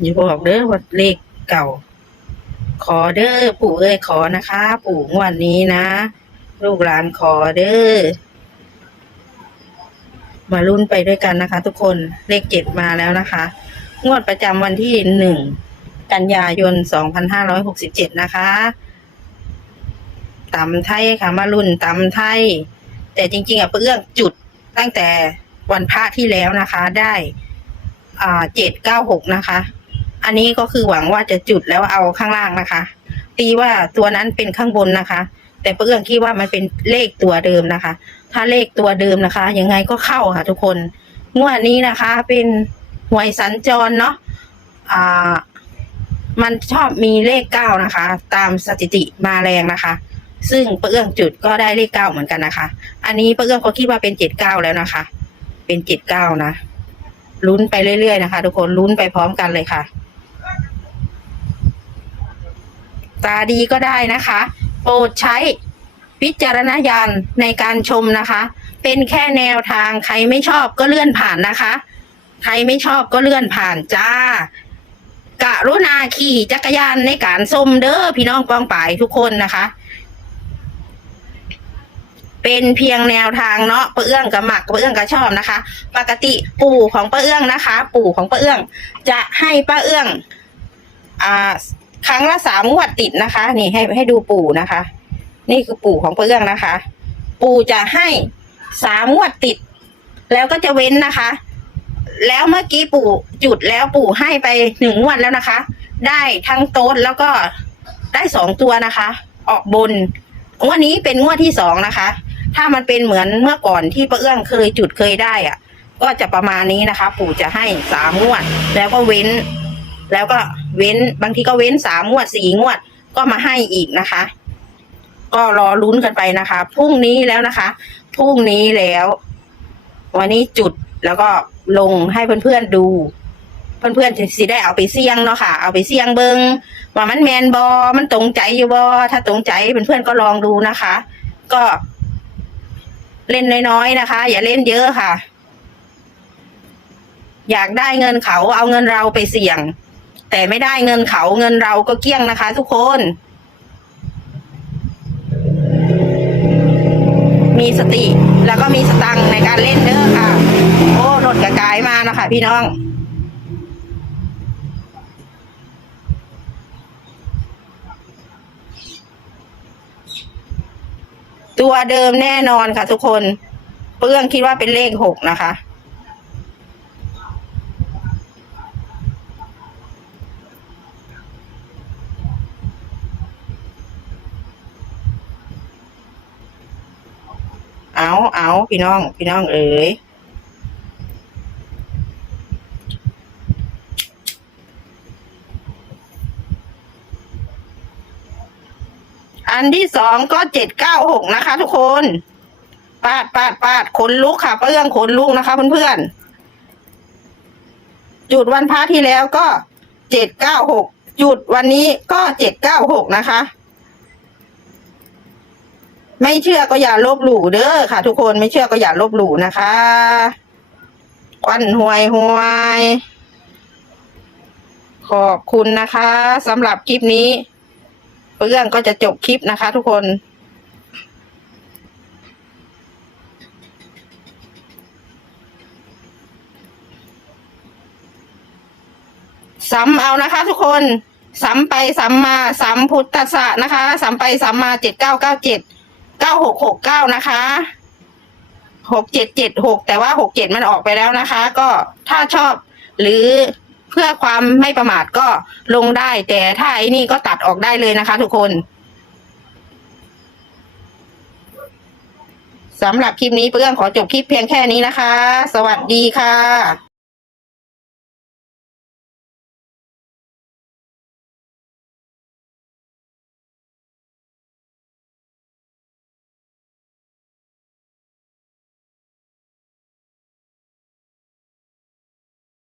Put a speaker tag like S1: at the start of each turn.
S1: อย่าบอกเด้อว่าเลขเก่า ขอเด้อปู่เอ้ยขอนะคะ ปู่งวดนี้นะ ลูกหลานขอเด้อมาลุ้นไปด้วยกันนะคะ ทุกคนเลขเจ็ดมาแล้วนะคะ งวดประจำวันที่หนึ่งกันยายนสองพันห้าร้อยหกสิบเจ็ดนะคะตำไทยค่ะ มารุ่นตำไทย แต่จริง ๆอะเพื่องจุดตั้งแต่วันพระที่แล้วนะคะ ได้อ่าเจ็ดเก้าหกนะคะ อันนี้ก็คือหวังว่าจะจุดแล้วเอาข้างล่างนะคะ ตีว่าตัวนั้นเป็นข้างบนนะคะ แต่เพื่อนคิดว่ามันเป็นเลขตัวเดิมนะคะ ถ้าเลขตัวเดิมนะคะ ยังไงก็เข้าค่ะทุกคนงวดนี้นะคะ เป็นหวยสัญจรเนาะอ่ามันชอบมีเลขเก้านะคะ ตามสถิติมาแรงนะคะ ซึ่งเปื้องจุดก็ได้เลขเก้าเหมือนกันนะคะ อันนี้เปื้องก็คิดว่าเป็นเจ็ดเก้าแล้วนะคะ เป็นเจ็ดเก้านะลุ้นไปเรื่อยๆนะคะ ทุกคนลุ้นไปพร้อมกันเลยค่ะ ตาดีก็ได้นะคะ โปรดใช้วิจารณญาณในการชมนะคะ เป็นแค่แนวทางใครไม่ชอบก็เลื่อนผ่านนะคะ ใครไม่ชอบก็เลื่อนผ่านจ้ากะรุณาขี่จักรยานในการส้มเด้อพี่น้องกองป่ายทุกคนนะคะ เป็นเพียงแนวทางเนาะป้าเอื้องกับหมักป้าเอื้องกับชอบนะคะ ปกติปู่ของป้าเอื้องนะคะ ปู่ของป้าเอื้อง จะให้ป้าเอื้อง อ่า ครั้งละสามงวดติดนะคะ นี่ให้ให้ดูปู่นะคะ นี่คือปู่ของป้าเอื้องนะคะ ปู่จะให้สามงวดติด แล้วก็จะเว้นนะคะ แล้วเมื่อกี้ปู่จุดแล้วปู่ให้ไปหนึ่งงวดแล้วนะคะ ได้ทั้งโต๊ดแล้วก็ได้สองตัวนะคะ ออกบนงวดนี้เป็นงวดที่สองนะคะ ถ้ามันเป็นเหมือนเมื่อก่อนที่ป้าเอื้องเคยจุดเคยได้อะก็จะประมาณนี้นะคะ ปู่จะให้สามงวด แล้วก็เว้น แล้วก็ เว้นบางทีก็เว้นสามงวดสี่งวดก็มาให้อีกนะคะ ก็รอลุ้นกันไปนะคะพรุ่งนี้แล้วนะคะพรุ่งนี้แล้ว วันนี้จุดแล้วก็ลงให้เพื่อนๆดู เพื่อนๆสิได้เอาไปเสี่ยงเนาะค่ะ เอาไปเสี่ยงเบิงว่ามันแมนบอมันตรงใจอยู่บอถ้าตรงใจเพื่อนๆก็ลองดูนะคะ ก็เล่นน้อยๆนะคะ อย่าเล่นเยอะค่ะ อยากได้เงินเขาเอาเงินเราไปเสี่ยง แต่ไม่ได้เงินเขาเงินเราก็เกี้ยงนะคะ ทุกคน มีสติแล้วก็มีสตังในการเล่นเด้อค่ะ โอ้รถกระกายมานะคะ พี่น้องตัวเดิมแน่นอนค่ะทุกคน เปื้องคิดว่าเป็นเลขหกนะคะ เอาเอาพี่น้อง พี่น้องเอ๋ยอันที่สองก็เจ็ดเก้าหกนะคะ ทุกคน ปาดปาดปาดขนลุกค่ะเพื่อนขนลุกนะคะเพื่อนๆจุดวันพระที่แล้วก็เจ็ดเก้าหกจุดวันนี้ก็เจ็ดเก้าหกนะคะ ไม่เชื่อก็อย่าลบหลู่เด้อค่ะ ทุกคนไม่เชื่อก็อย่าลบหลู่นะคะควันหวยหวย ขอบคุณนะคะสำหรับคลิปนี้ เรื่องก็จะจบคลิปนะคะ ทุกคนซ้ำเอานะคะ ทุกคนซ้ำไปซ้ำมาซ้ำพุทธศาสนะคะซ้ำไปซ้ำมาเจ็ดเก้าเก้าเจ็ด เก้าหกหกเก้านะคะหกเจ็ดเจ็ดหกแต่ว่าหกเจ็ดมันออกไปแล้วนะคะ ก็ถ้าชอบหรือเพื่อความไม่ประมาทก็ลงได้ แต่ถ้าไอ้นี่ก็ตัดออกได้เลยนะคะ ทุกคนสำหรับคลิปนี้เพื่อนขอจบคลิปเพียงแค่นี้นะคะ สวัสดีค่ะ